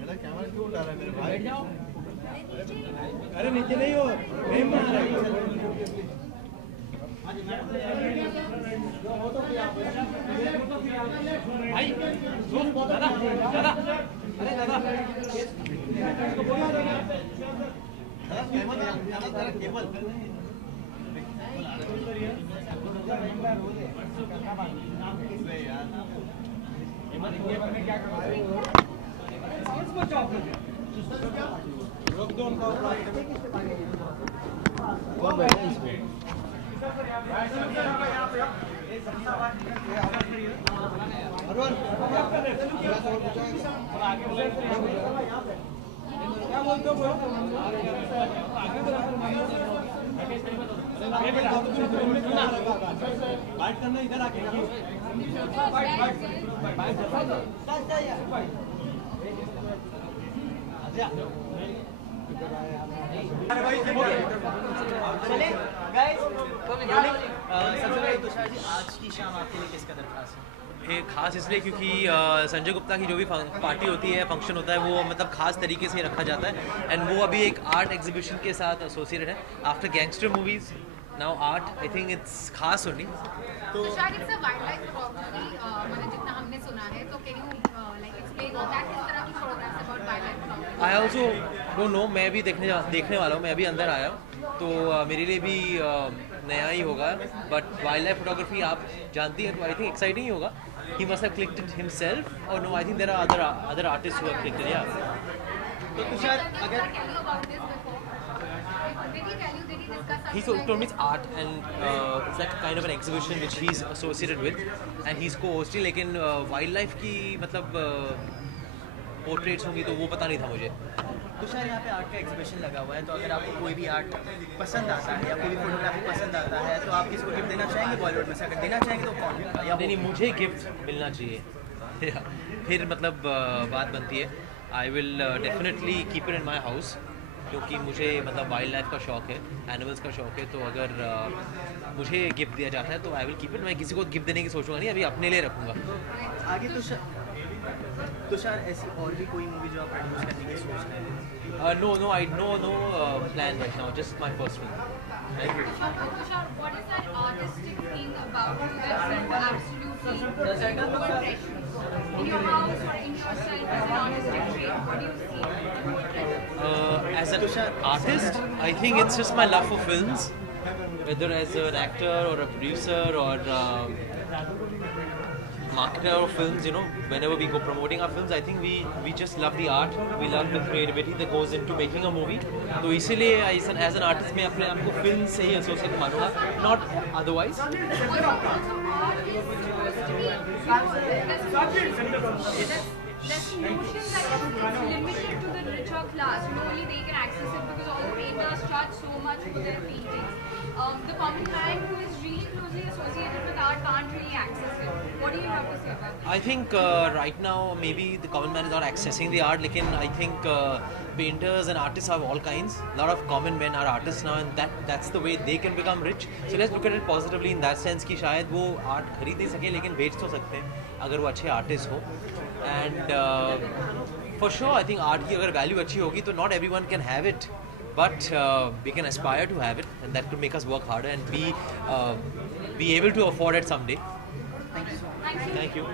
मेरा कैमरा क्यों उठा रहा है मेरे भाई? अरे नीचे नहीं हो, नहीं मार रहा है। भाई दादा दादा अरे दादा केबल रोक दो उनको। कौन बैठा है इसमें? अरवन क्या बोलते हो? बाइट करना इधर आके चले गाइस, सबसे पहले तुषार जी, आज की शाम आपके लिए किस कदर खास है? खास इसलिए क्योंकि संजय गुप्ता की जो भी पार्टी होती है, फंक्शन होता है, वो मतलब खास तरीके से रखा जाता है एंड वो अभी एक आर्ट एग्जीबिशन के साथ एसोसिएटेड है। After gangster movies now art, I think it's खास ओनली। तो शायद it's a wild life photography, मतलब जितना हमने सुना है, तो can you like explain on that, किस तरह की photographs about wild life photography? I also don't know, मैं भी देखने वाला हूँ, मैं अभी अंदर आया हूँ, तो मेरे लिए भी नया ही होगा। बट वाइल्ड लाइफ फोटोग्राफी आप जानती हैं, तो आई थिंक एक्साइटिंग ही होगा। He must have clicked it himself, or no? I think there are other artists who have clicked it. Yeah. तो तुषार, अगर He told me it's art and it's like kind of an exhibition which he's associated with, and he's co-hosting. लेकिन wildlife की मतलब portraits होंगी तो वो पता नहीं था मुझे। तुषार, यहाँ पे आर्ट का एग्जीबिशन लगा हुआ है, तो अगर आपको कोई भी आर्ट पसंद आता है या कोई भी फोटोग्राफी पसंद आता है, तो आप किसको गिफ्ट देना चाहेंगे बॉलीवुड में से? अगर देना चाहेंगे तो कौन? या नहीं, मुझे गिफ्ट मिलना चाहिए। फिर मतलब बात बनती है। I will definitely keep it in my house, क्योंकि मुझे मतलब वाइल्ड लाइफ का शौक है, एनिमल्स का शौक है। तो अगर मुझे गिफ्ट दिया जाता है तो आई विल कीप इट। मैं किसी को गिफ्ट देने की सोचूंगा नहीं, अभी अपने लिए रखूँगा। आगे तुषार, ऐसी और भी कोई मूवी जो आप प्रोड्यूस करने की सोच रहे हैं? No plan right now. Just my first one. Thank you. Tushar, what is that artistic thing about you that absolutely no impression in your house or in your style as an artistic trait? What do you see? As an artist, I think it's just my love for films, whether as an actor or a producer or marketer of films. You know, whenever we go promoting our films, I think we just love the art, we love the creativity that goes into making a movie. तो इसीलिए as an artist मैं अपने आप को film से ही associate मानूंगा, not otherwise. There's notion that it's limited to the richer class, only they can access it because all the painters charge so much for their paintings. The common man who is really closely associated with art can't really access it. What do you have to say about that? I think right now maybe the common man is not accessing the art, लेकिन I think painters and artists have all kinds. A lot of common men are artists now, and that's the way they can become rich. So let's look at it positively in that sense कि शायद वो art खरीद नहीं सके लेकिन बेच तो सकते हैं अगर वो अच्छे artist हो. And for sure I think art की अगर value अच्छी होगी तो not everyone can have it, but we can aspire to have it, and that could make us work harder and be able to afford it someday. Thank you so much. Thank you.